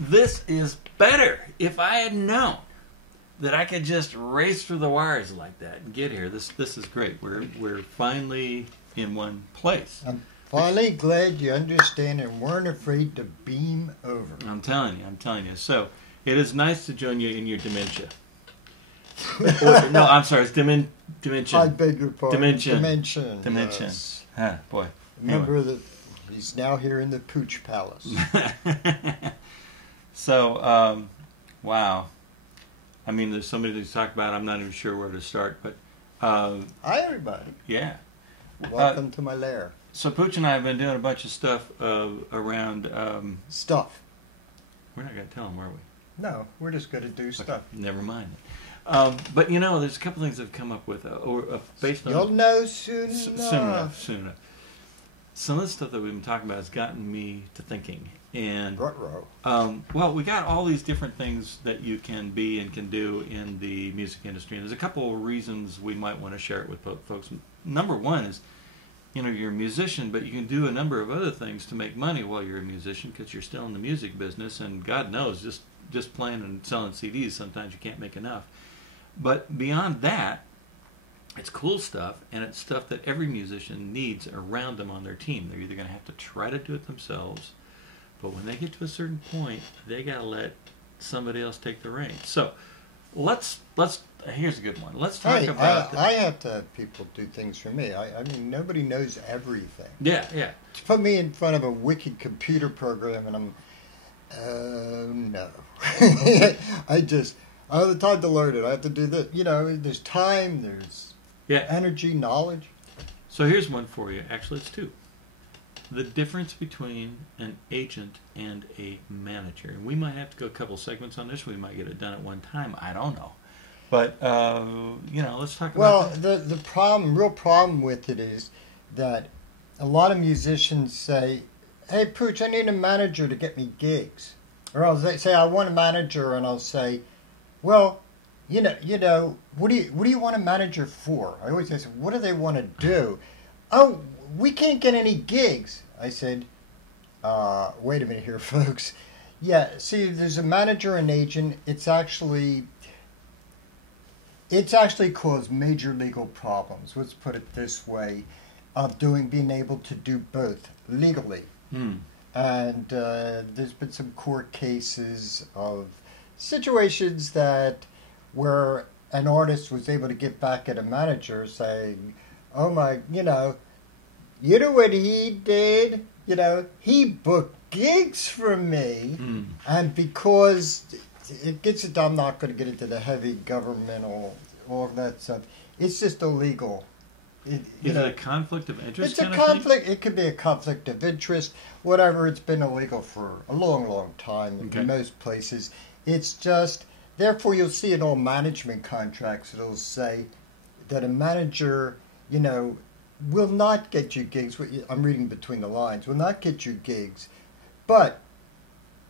this is better. If I had known that I could just race through the wires like that and get here, this is great. We're finally in one place. I'm finally glad you understand and weren't afraid to beam over. I'm telling you. So it is nice to join you in your dementia. No, I'm sorry, it's dimension. I beg your pardon. Dimension. Yes. Huh, boy. Remember that he's now here in the Pooch Palace. So, wow. I mean, there's so many things to talk about. I'm not even sure where to start, but Hi, everybody. yeah. Welcome to my lair. So Pooch and I have been doing a bunch of stuff around. Stuff. We're not going to tell them, are we? No, we're just going to do stuff. Okay, never mind. But there's a couple things I've come up with, based on. You'll know soon enough. Soon enough. Some of the stuff that we've been talking about has gotten me to thinking, and well, we got all these different things that you can be and can do in the music industry, and there's a couple of reasons we might want to share it with folks. Number one is, you're a musician, but you can do a number of other things to make money while you're a musician because you're still in the music business, and God knows, just playing and selling CDs, sometimes you can't make enough. But beyond that, it's cool stuff, and it's stuff that every musician needs around them on their team. They're either going to have to try to do it themselves, but when they get to a certain point, they got to let somebody else take the reins. So here's a good one. Let's talk about. I have to have people do things for me. I mean, nobody knows everything. Yeah. To put me in front of a wicked computer program, and I'm, no. I have the time to learn it. I have to do this. There's time, there's energy, knowledge. So here's one for you. Actually, it's two. The difference between an agent and a manager. And we might have to go a couple segments on this. We might get it done at one time. I don't know. But, let's talk about that. The real problem with it is that a lot of musicians say, hey, Pooch, I need a manager to get me gigs. Or I'll say, I want a manager, and I'll say, well, what do you want a manager for? I always ask, what do they want to do? Oh, we can't get any gigs. I said, wait a minute here, folks. Yeah, see, there's a manager and agent. It's actually caused major legal problems. Let's put it this way, of being able to do both legally. And there's been some court cases of situations where an artist was able to get back at a manager saying, oh my, you know what he did? He booked gigs for me. And because it gets it, I'm not going to get into the heavy governmental, all of that stuff. It's just illegal. Is it a conflict of interest? It's a conflict. It could be a conflict of interest. Whatever. It's been illegal for a long, long time in most places. It's just, therefore, you'll see in all management contracts, it'll say that a manager, will not get you gigs. I'm reading between the lines. Will not get you gigs, but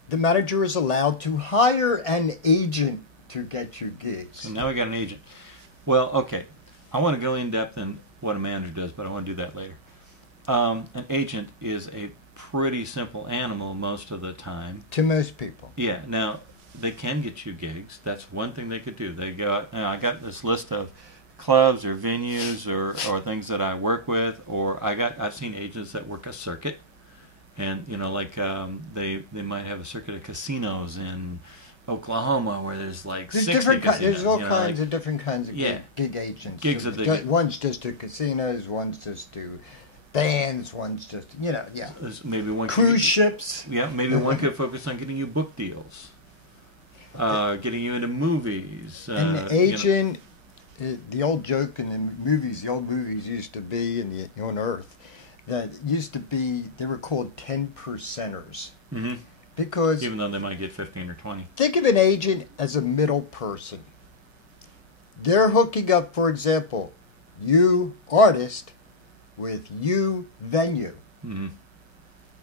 the manager is allowed to hire an agent to get you gigs. So now we got an agent. Well, okay. I want to go in depth in what a manager does, but I want to do that later. An agent is a pretty simple animal most of the time. To most people. Yeah. Now, they can get you gigs. That's one thing they could do. They go out, I got this list of clubs or venues or things that I work with, or I've seen agents that work a circuit, and they might have a circuit of casinos in Oklahoma where there's like 60 casinos. There's all kinds of different kinds of gig agents. Gigs of one's just do casinos, one's just do bands, one's just There's maybe one cruise ships. Yeah, maybe one could focus on getting you book deals, getting you into movies. An agent. The old joke in the old movies used to be on Earth, that used to be, they were called 10%ers. Mm-hmm. Because even though they might get 15 or 20. Think of an agent as a middle person. They're hooking up, for example, you artist with you venue,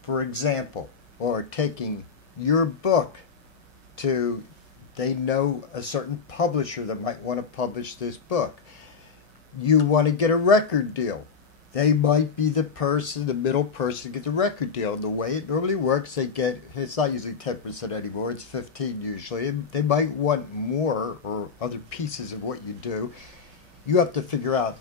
for example, or taking your book to, they know a certain publisher that might want to publish this book. You want to get a record deal. They might be the person, the middle person, get the record deal. The way it normally works, they get, it's not usually 10% anymore, it's 15 usually. And they might want more or other pieces of what you do. You have to figure out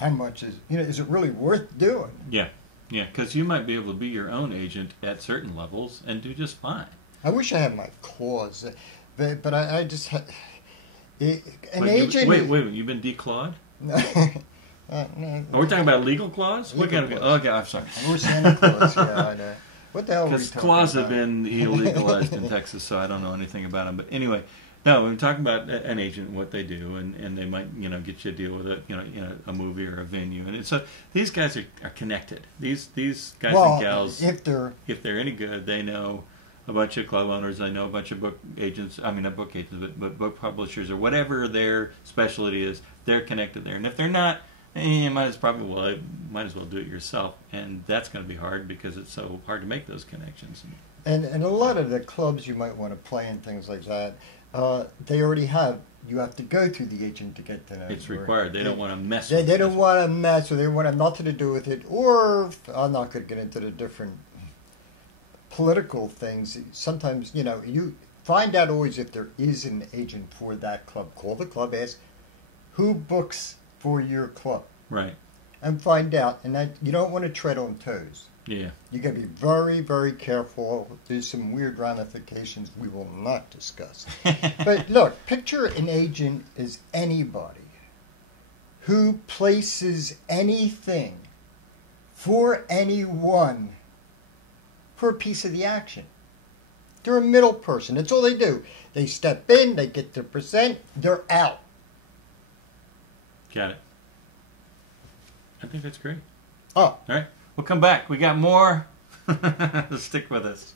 how much is it really worth doing? Yeah, because you might be able to be your own agent at certain levels and do just fine. I wish I had my clause, but I just had... agent... Wait, you've been declawed? No. Are we talking about legal clause? Okay, I'm sorry. We're Santa Claus, yeah, I know. What the hell are we talking about? Because claws have been illegalized in Texas, so I don't know anything about them. But anyway, no, we're talking about an agent and what they do, and they might, get you a deal with a movie or a venue, and so these guys are connected. These guys and gals, if they're any good, they know a bunch of club owners. They know a bunch of book agents. I mean, not book agents, but book publishers or whatever their specialty is. They're connected there, and if they're not, you might as well do it yourself, and that's going to be hard because it's so hard to make those connections. And a lot of the clubs you might want to play and things like that, they already have. You have to go through the agent to get to that. It's required. They don't want to mess. They don't want to mess, or they want to nothing to do with it. Or I'm not going to get into the different political things. Sometimes you find out always if there is an agent for that club. Call the club, ask who books for your club. Right. And find out. And that you don't want to tread on toes. Yeah. You got to be very, very careful. There's some weird ramifications we will not discuss. But look, picture an agent as anybody who places anything for anyone for a piece of the action. They're a middle person. That's all they do. They step in, they get their percent, they're out. Got it. I think that's great. Oh. All right. We'll come back. We got more. Stick with us.